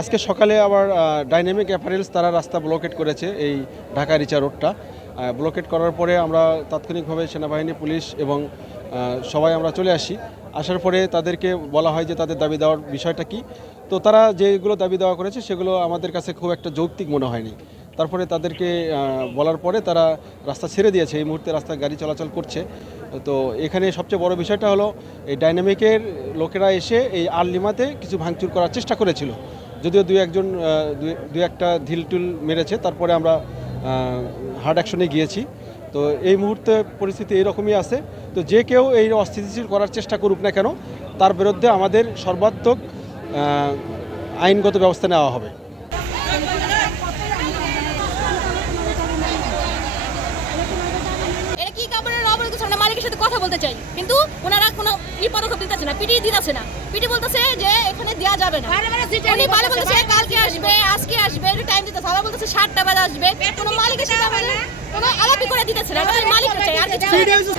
আজকে সকালে আবার ডাইনামিক অ্যাপারেলস তারা রাস্তা ব্লকেট করেছে, এই ঢাকা রিচা রোডটা ব্লকেট করার পরে আমরা তাৎক্ষণিকভাবে সেনাবাহিনী, পুলিশ এবং সবাই আমরা চলে আসি। আসার পরে তাদেরকে বলা হয় যে তাদের দাবি দেওয়ার বিষয়টা কি। তো তারা যেগুলো দাবি দেওয়া করেছে সেগুলো আমাদের কাছে খুব একটা যৌক্তিক মনে হয়নি। তারপরে তাদেরকে বলার পরে তারা রাস্তা ছেড়ে দিয়েছে, এই মুহূর্তে রাস্তায় গাড়ি চলাচল করছে। তো এখানে সবচেয়ে বড় বিষয়টা হলো এই ডাইনামিকের লোকেরা এসে এই আরলিমাতে কিছু ভাঙচুর করার চেষ্টা করেছিল, যদিও দুই একটা ঢিলটুল মেরেছে। তারপরে আমরা হার্ড অ্যাকশনে গিয়েছি। তো এই মুহূর্তে পরিস্থিতি এইরকমই আছে। তো যে কেউ এই অস্থিতিশীল করার চেষ্টা করুক না কেন, তার বিরুদ্ধে আমাদের সর্বাত্মক আইনগত ব্যবস্থা নেওয়া হবে। মালিকের সাথে কথা বলতে চাই, কিন্তু ওনারা কোনো পদক্ষেপ দিতেছে না, পিটি দিতেছে না। পিটি বলতেছে যে এখানে দেওয়া যাবে না। উনি বলে বলতেছে কালকে আসবে, আজকে আসবে, একটু টাইম দিতেছে। আবার বলতেছে 7টা বাজে আসবে। কোনো মালিকের সাথে কোনো আলাপই করে দিতেছে না। মালিক চাই আর কিছু।